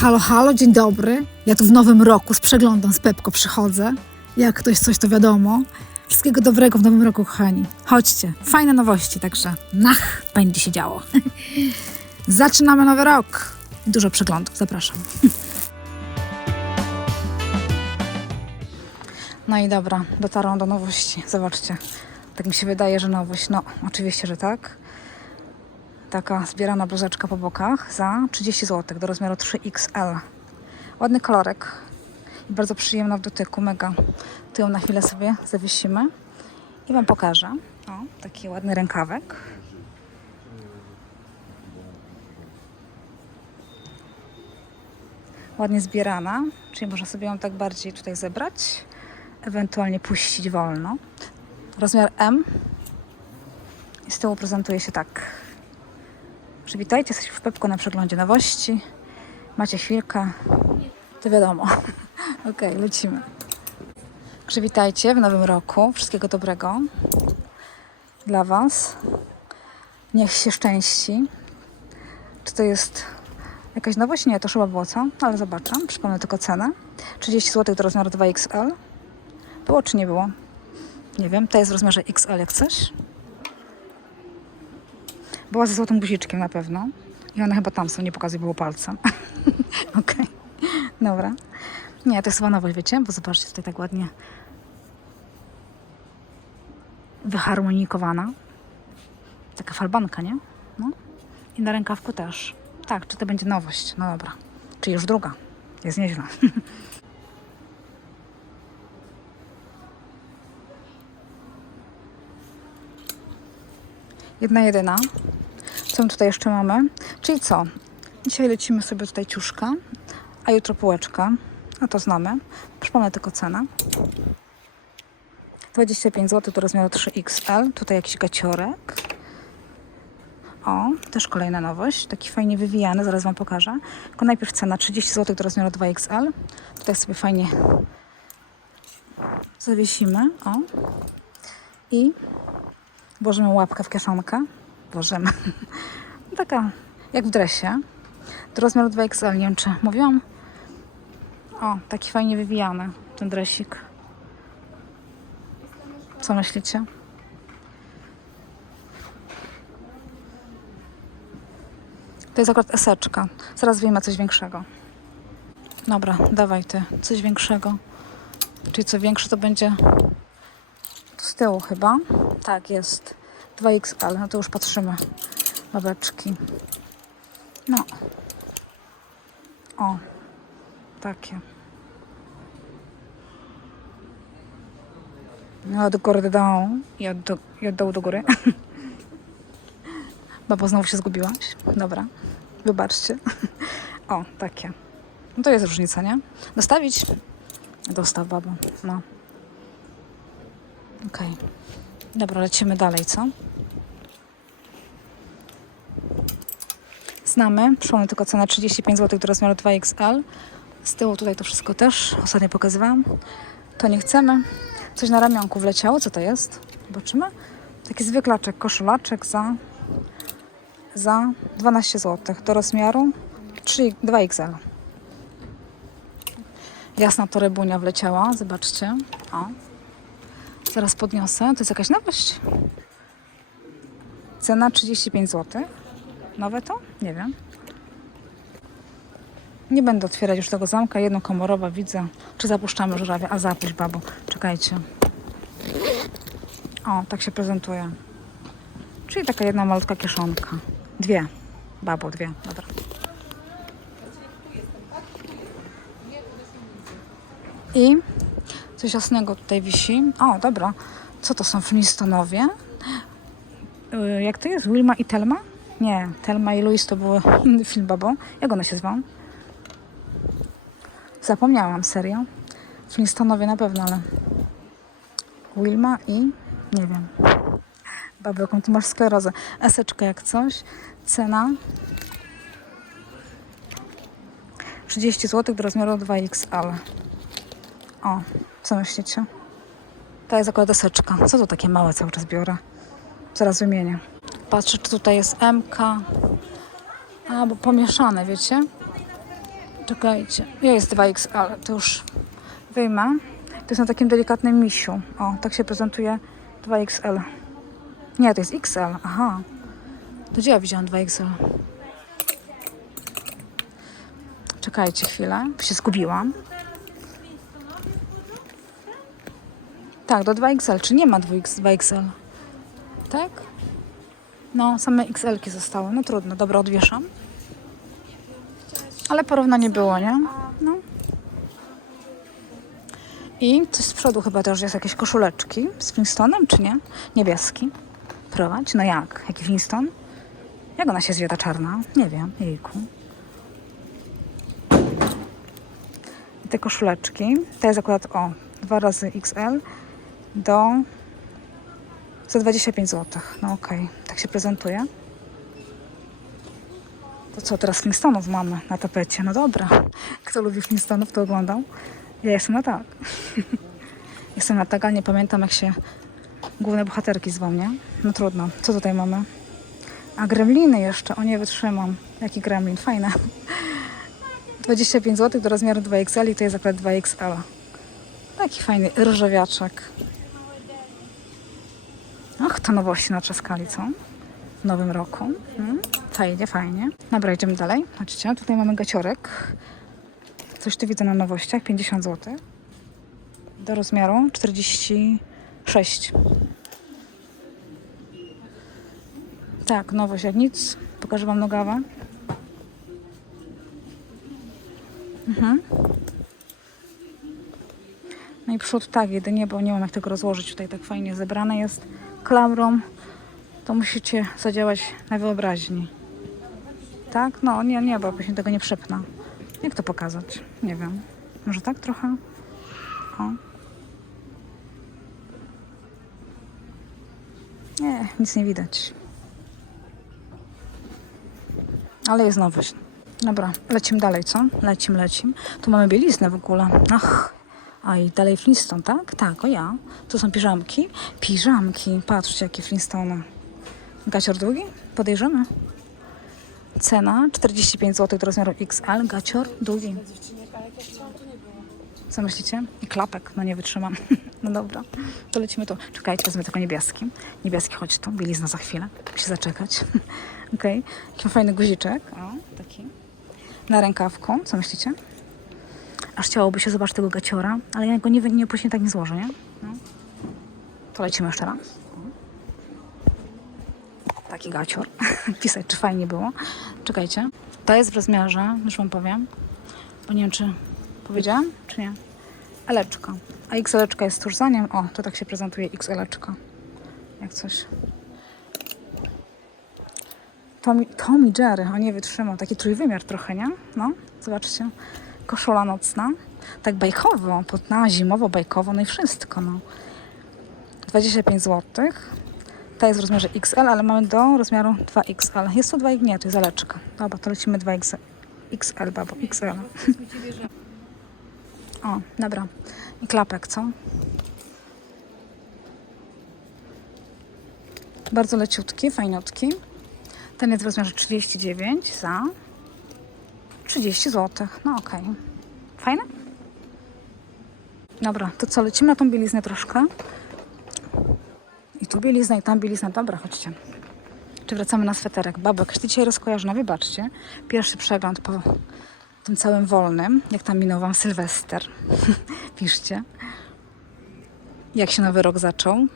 Halo, halo, dzień dobry. Ja tu w nowym roku z przeglądem z Pepko przychodzę. Jak ktoś coś, to wiadomo. Wszystkiego dobrego w nowym roku, kochani. Chodźcie, fajne nowości, także nach, będzie się działo. Zaczynamy nowy rok. Dużo przeglądów, zapraszam. No i dobra, dotarłam do nowości. Zobaczcie, tak mi się wydaje, że nowość. No, oczywiście, że tak. Taka zbierana bluzeczka po bokach za 30 zł do rozmiaru 3XL. Ładny kolorek i bardzo przyjemna w dotyku, mega. Tu ją na chwilę sobie zawiesimy i Wam pokażę. O, taki ładny rękawek. Ładnie zbierana, czyli można sobie ją tak bardziej tutaj zebrać, ewentualnie puścić wolno. Rozmiar M i z tyłu prezentuje się tak. Przywitajcie, jesteście w Pepko na przeglądzie nowości. Macie chwilkę, to wiadomo. Okej, lecimy. Przywitajcie w nowym roku. Wszystkiego dobrego dla Was. Niech się szczęści. Czy to jest jakaś nowość? Nie, to chyba było co? Ale zobaczę. Przypomnę tylko cenę. 30 zł do rozmiaru 2XL. Było czy nie było? Nie wiem. To jest w rozmiarze XL jak coś. Była ze złotym guziczkiem na pewno. I one chyba tam są, nie pokazuj było palcem. Okej, dobra. Nie, to jest chyba nowość, wiecie? Bo zobaczcie, tutaj tak ładnie wyharmonikowana. Taka falbanka, nie? No. I na rękawku też. Tak, czy to będzie nowość? No dobra. Czy już druga? Jest nieźle. Jedna jedyna. Co my tutaj jeszcze mamy? Czyli co? Dzisiaj lecimy sobie tutaj ciuszka, a jutro półeczka. No to znamy. Przypomnę tylko cenę. 25 zł do rozmiaru 3XL. Tutaj jakiś gaciorek. O, też kolejna nowość. Taki fajnie wywijany, zaraz Wam pokażę. Tylko najpierw cena 30 zł do rozmiaru 2XL. Tutaj sobie fajnie zawiesimy. O. I włożymy łapkę w kieszonkę. Włożymy. Taka jak w dresie. Do rozmiaru 2XL, nie wiem czy mówiłam. O, taki fajnie wywijany ten dresik. Co myślicie? To jest akurat eseczka. Zaraz wyjmę coś większego. Dobra, dawaj ty. Coś większego. Czyli co większe to będzie z tyłu chyba. Tak, jest. 2XL. No to już patrzymy. Babeczki. No. O. Takie. No, od góry do dołu i od, do, do góry. Babo, znowu się zgubiłaś? Dobra. Wybaczcie. O, takie. No to jest różnica, nie? Dostawić? Dostaw, babo. No. Okej. Dobra, lecimy dalej, co? Znamy. Przypomnę tylko cenę 35 zł do rozmiaru 2XL. Z tyłu tutaj to wszystko też ostatnio pokazywałam. To nie chcemy. Coś na ramionku wleciało. Co to jest? Zobaczymy. Taki zwyklaczek, koszulaczek za, za 12 zł do rozmiaru 3, 2XL. Jasna torebunia wleciała. Zobaczcie. O. Zaraz podniosę. To jest jakaś nowość. Cena 35 zł. Nowe to? Nie wiem. Nie będę otwierać już tego zamka. Jednokomorowa widzę. Czy zapuszczamy żurawie? A zapuść, babo. Czekajcie. O, tak się prezentuje. Czyli taka jedna malutka kieszonka. Dwie. Babo, dwie. Dobra. I coś jasnego tutaj wisi. O, dobra. Co to są Flintstonowie? Yy, Jak to jest? Wilma i Telma? Nie, Telma i Louis to był inny film, babo. Jak ona się zwał? Zapomniałam, serio. Flintstonowie na pewno, ale... Wilma i... nie wiem. Babo, jaką ty masz sklerozę. Eseczka jak coś. Cena... 30 zł do rozmiaru 2XL. O, co myślicie? To jest akurat deseczka. Co to takie małe cały czas biorę? Zaraz wymienię. Patrzę, czy tutaj jest MK. A, bo pomieszane, wiecie? Czekajcie. Jest 2XL, to już wyjmę. To jest na takim delikatnym misiu. O, tak się prezentuje 2XL. Nie, to jest XL. Aha. To gdzie ja widziałam 2XL? Czekajcie chwilę, bo się zgubiłam. Tak, do 2XL. Czy nie ma 2XL? Tak? No, same XL-ki zostały. No trudno, dobra, odwieszam. Ale porównanie było, nie? No. I coś z przodu chyba też jest jakieś koszuleczki z Flintstonem, czy nie? Niebieski. Prowadź. No jak? Jaki Flintstone? Jak ona się zwie ta czarna? Nie wiem. Jejku. I te koszuleczki. To jest akurat o, dwa razy XL do za 25 zł. No okej, tak się prezentuje. To co, teraz Flintstonów mamy na tapecie. No dobra. Kto lubi Flintstonów, to oglądał. Ja jestem na tak. jestem na tak, ale nie pamiętam jak się główne bohaterki zwą, nie? No trudno. Co tutaj mamy? A gremliny jeszcze. O nie wytrzymam. Jaki gremlin? Fajne. 25 zł do rozmiaru 2XL i to jest akurat 2XL. Taki fajny różowiaczek. Ach, to nowości natrzaskali, co? W nowym roku. Mm, fajnie, fajnie. Dobra, idziemy dalej. Chodźcie, tutaj mamy gaciorek. Coś tu widzę na nowościach, 50 zł. Do rozmiaru 46. Tak, nowość jak nic. Pokażę Wam nogawę. Mhm. No i przód tak, jedynie, bo nie mam jak tego rozłożyć. Tutaj tak fajnie zebrane jest klamrą. To musicie zadziałać na wyobraźni. Tak? No nie, nie, bo później tego nie przypnę. Jak to pokazać? Nie wiem. Może tak trochę? O. Nie, nic nie widać. Ale jest nowość. Dobra, lecimy dalej, co? Lecim, lecim. Tu mamy bieliznę w ogóle. Ach, a i dalej Flintstone, tak? Tak, o ja. Tu są piżamki. Piżamki. Patrzcie, jakie Flintstone. Gacior długi? Podejrzymy. Cena 45 zł do rozmiaru XL. Gacior długi. Co myślicie? I klapek. No nie wytrzymam. No dobra, to lecimy tu. Czekajcie, wezmę tylko niebieski. Niebieski, chodź tu. Bielizna za chwilę. Musi zaczekać. Okej. Okay. Jaki fajny guziczek. O, taki. Na rękawku. Co myślicie? Aż chciałoby się zobaczyć tego gaciora, ale ja go nie, nie później tak nie złożę, nie? No. To lecimy jeszcze raz. Taki gacior. Pisać, czy fajnie było. Czekajcie. To jest w rozmiarze, już wam powiem, bo nie wiem, czy powiedziałam, czy nie. Eleczka. A XL jest tuż za nim. O, to tak się prezentuje XL. Jak coś. Tommy, Tommy Jerry, o nie wytrzymał. Taki trójwymiar trochę, nie? No, zobaczcie. Koszula nocna. Tak bajkowo, pod, na zimowo, bajkowo, no i wszystko, no. 25 zł. Ta jest w rozmiarze XL, ale mamy do rozmiaru 2XL. Jest to 2 nie, to jest zaleczka. Dobra, to lecimy 2XL. XL, babo, XL. o, dobra. I klapek, co? Bardzo leciutki, fajniutki. Ten jest w rozmiarze 39 za 30 zł. No okej. Okay. Fajne? Dobra, to co, lecimy na tą bieliznę troszkę. I tu bielizna, i tam bielizna. Dobra, chodźcie. Czy wracamy na sweterek? Babek, dzisiaj rozkojarzona, wybaczcie. Pierwszy przegląd po tym całym wolnym. Jak tam minął Wam Sylwester. Piszcie. Jak się nowy rok zaczął?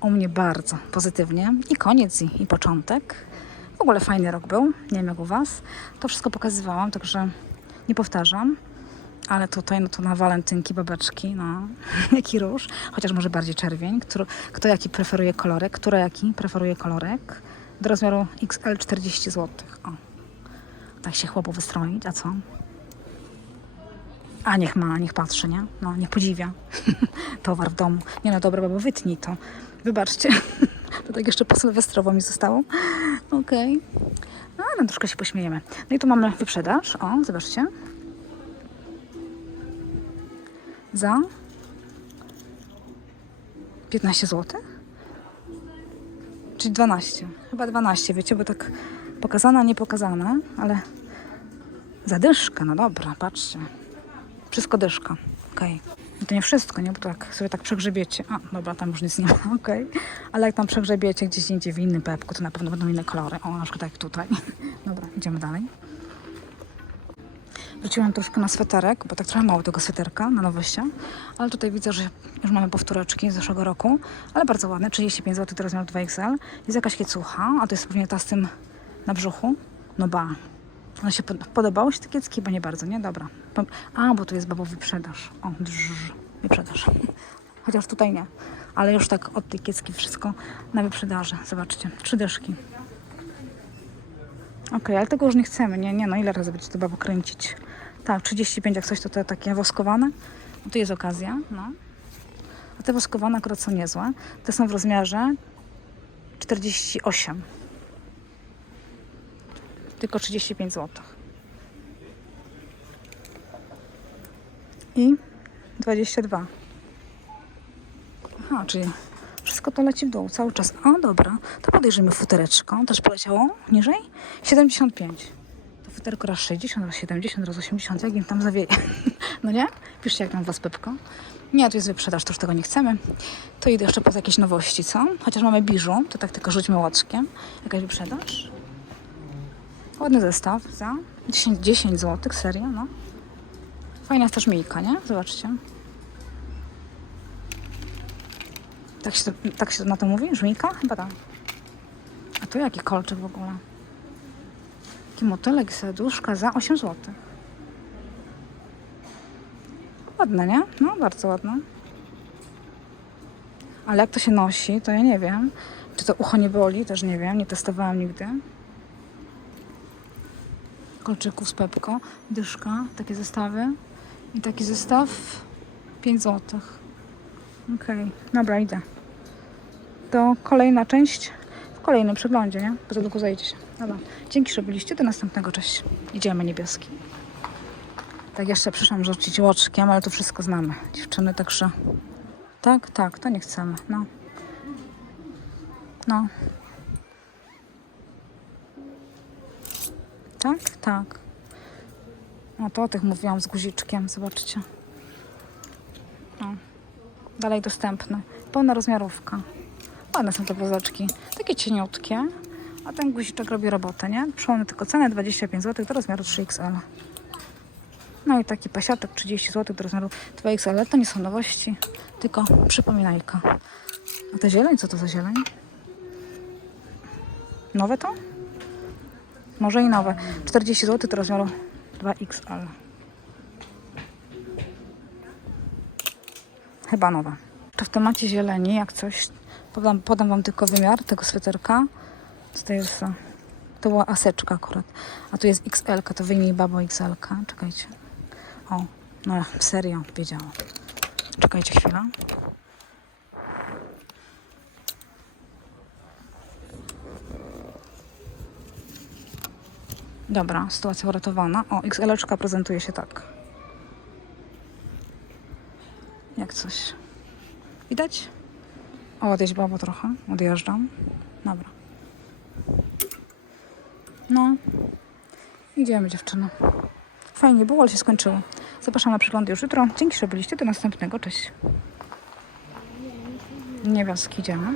U mnie bardzo pozytywnie. I koniec, i, i początek. W ogóle fajny rok był. Nie wiem jak u Was. To wszystko pokazywałam, także nie powtarzam. Ale tutaj, no to na walentynki, babeczki, no, jaki róż. Chociaż może bardziej czerwień. Kto, kto jaki preferuje kolorek, która jaki preferuje kolorek. Do rozmiaru XL 40 zł. O, tak się chłopu wystroić, a co? A niech ma, niech patrzy, nie? No, niech podziwia. Towar w domu. Nie no, dobra, bo wytnij to. Wybaczcie. to tak jeszcze po sylwestrowo mi zostało. Okej. Okay. No, ale troszkę się pośmiejemy. No i tu mamy wyprzedaż. O, zobaczcie. Za 15 zł. Czyli 12. Chyba 12, wiecie, bo tak pokazana, nie pokazana, ale Za dyszkę, no dobra, patrzcie. Wszystko dyszka. Okej. To nie wszystko, nie? Bo to jak sobie tak przegrzebiecie. A, dobra, tam już nic nie ma, okej. Ale jak tam przegrzebiecie gdzieś indziej w innym pepku, to na pewno będą inne kolory. O, na przykład jak tutaj. Dobra, idziemy dalej. Wróciłam troszkę na sweterek, bo tak trochę mało tego sweterka na nowościach. Ale tutaj widzę, że już mamy powtóreczki z zeszłego roku. Ale bardzo ładne, 35 zł, to rozmiar 2XL. Jest jakaś kiecucha, a to jest pewnie ta z tym na brzuchu. No ba. One się pod- podobało się te kiecki? Bo nie bardzo, nie? Dobra. A, bo tu jest babowy wyprzedaż. O, drż, wyprzedaż. Chociaż tutaj nie. Ale już tak od tej kiecki wszystko na wyprzedaży. Zobaczcie, trzy dyszki. Okej, ale tego już nie chcemy, nie, nie, no ile razy będzie to babo kręcić? Tak, 35 jak coś to te takie woskowane. No to jest okazja, no. A te woskowane akurat są niezłe. Te są w rozmiarze 48. Tylko 35 zł. I 22. Aha, czyli wszystko to leci w dół cały czas. O, dobra. To podejrzymy futereczko. Też poleciało niżej? 75. To futerko raz 60, raz 70, raz 80. Jak im tam zawieje. No nie? Piszcie jak tam was Pepko. Nie, tu jest wyprzedaż, to już tego nie chcemy. To idę jeszcze po jakieś nowości, co? Chociaż mamy biżu, to tak tylko rzućmy łoczkiem. Jakaś wyprzedaż? Ładny zestaw za 10, 10 zł, serio, no. Fajna jest też myjka, nie? Zobaczcie. Tak się, tak się na to mówi? Żmijka? Chyba tak. A tu jaki kolczyk w ogóle? Taki motylek, serduszka za 8 zł. Ładne, nie? No, bardzo ładne. Ale jak to się nosi, to ja nie wiem. Czy to ucho nie boli, też nie wiem. Nie testowałam nigdy. Kolczyków z Pepko. Dyszka, takie zestawy. I taki zestaw 5 zł. Okej, dobra, idę. To kolejna część w kolejnym przeglądzie, nie? Bo za długo zajdzie się. Dobra, dzięki, że byliście. Do następnego, cześć. Idziemy niebieski. Tak, jeszcze przyszłam rzucić łoczkiem, ale to wszystko znamy. Dziewczyny, także... Tak, tak, to nie chcemy, no. No. Tak, tak. No to o tych mówiłam z guziczkiem, zobaczcie. No. Dalej dostępny. Pełna rozmiarówka. Ładne są te bluzeczki. Takie cieniutkie. A ten guziczek robi robotę, nie? Przypomnę tylko cenę 25 zł do rozmiaru 3XL. No i taki pasiatek 30 zł do rozmiaru 2XL. To nie są nowości, tylko przypominajka. A ta zieleń? Co to za zieleń? Nowe to? Może i nowe. 40 zł do rozmiaru 2XL. Chyba nowa. To w temacie zieleni, jak coś, podam, podam Wam tylko wymiar tego sweterka. Co to jest? To była aseczka akurat. A tu jest XL, to wyjmij babo XL. Czekajcie. O, no serio, wiedziałam. Czekajcie chwilę. Dobra, sytuacja uratowana. O, XL prezentuje się tak. Jak coś. Widać? O, odjeźdź babo trochę. Odjeżdżam. Dobra. No. Idziemy dziewczyny. Fajnie było, ale się skończyło. Zapraszam na przeglądy już jutro. Dzięki, że byliście. Do następnego. Cześć. Niebieski idziemy.